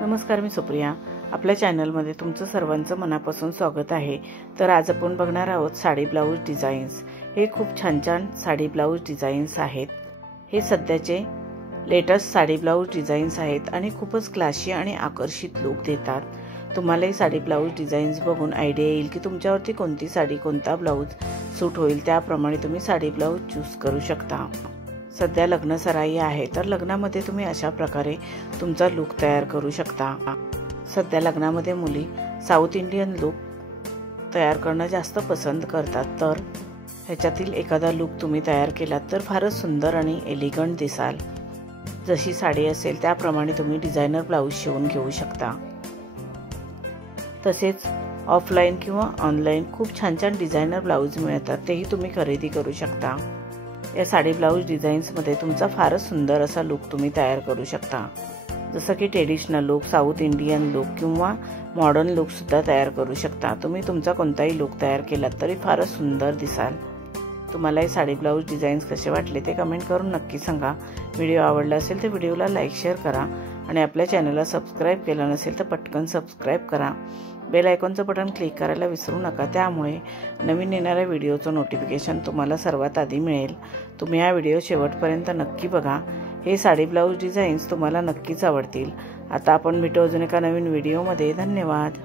नमस्कार, मी सुप्रिया. आपल्या चॅनलमध्ये तुमचं सर्वांचं मनापासून स्वागत आहे. तर आज आपण बघणार आहोत साडी ब्लाऊज डिझाईन्स. हे खूप छान छान साडी ब्लाऊज डिझाईन्स आहेत. हे सध्याचे लेटेस्ट साडी ब्लाऊज डिझाईन्स आहेत आणि खूपच क्लासी आणि आकर्षित लुक देतात. तुम्हाला ही साडी ब्लाऊज डिझाईन्स बघून आयडिया येईल की तुमच्यावरती कोणती साडी, कोणता ब्लाऊज सूट होईल. त्याप्रमाणे तुम्ही साडी ब्लाऊज चूज करू शकता. सध्या लग्न सराई आहे, तर लग्नामध्ये तुम्ही अशा प्रकारे तुमचा लुक तयार करू शकता. सध्या लग्नामध्ये मुली साऊथ इंडियन लुक तयार करणं जास्त पसंत करतात. तर ह्याच्यातील एखादा लुक तुम्ही तयार केलात तर फारच सुंदर आणि एलिगंट दिसाल. जशी साडी असेल त्याप्रमाणे तुम्ही डिझायनर ब्लाऊज शिवून घेऊ शकता. तसेच ऑफलाईन किंवा ऑनलाईन खूप छान छान डिझायनर ब्लाऊज मिळतात, तेही तुम्ही खरेदी करू शकता. या साडी ब्लाऊज डिझाईन्समध्ये तुमचा फारच सुंदर असा लुक तुम्ही तयार करू शकता. जसं की traditional look, south Indian look किंवा मॉडर्न लुकसुद्धा तयार करू शकता. तुम्ही तुमचा कोणताही लुक तयार केलात तरी फारच सुंदर दिसाल. तुम्हाला हे साडी ब्लाऊज डिझाईन्स कसे वाटले ते कमेंट करून नक्की सांगा. व्हिडिओ आवडला असेल तर व्हिडिओला लाईक, शेअर करा आणि आपल्या चॅनलला सबस्क्राईब केलं नसेल तर पटकन सबस्क्राईब करा. बेल आयकॉनचं बटन क्लिक करायला विसरू नका. त्यामुळे नवीन येणाऱ्या व्हिडिओचं नोटिफिकेशन तुम्हाला सर्वात आधी मिळेल. तुम्ही हा व्हिडिओ शेवटपर्यंत नक्की बघा. हे साडी ब्लाऊज डिझाईन्स तुम्हाला नक्कीच आवडतील. आता आपण भेटू अजून एका नवीन व्हिडिओमध्ये. धन्यवाद.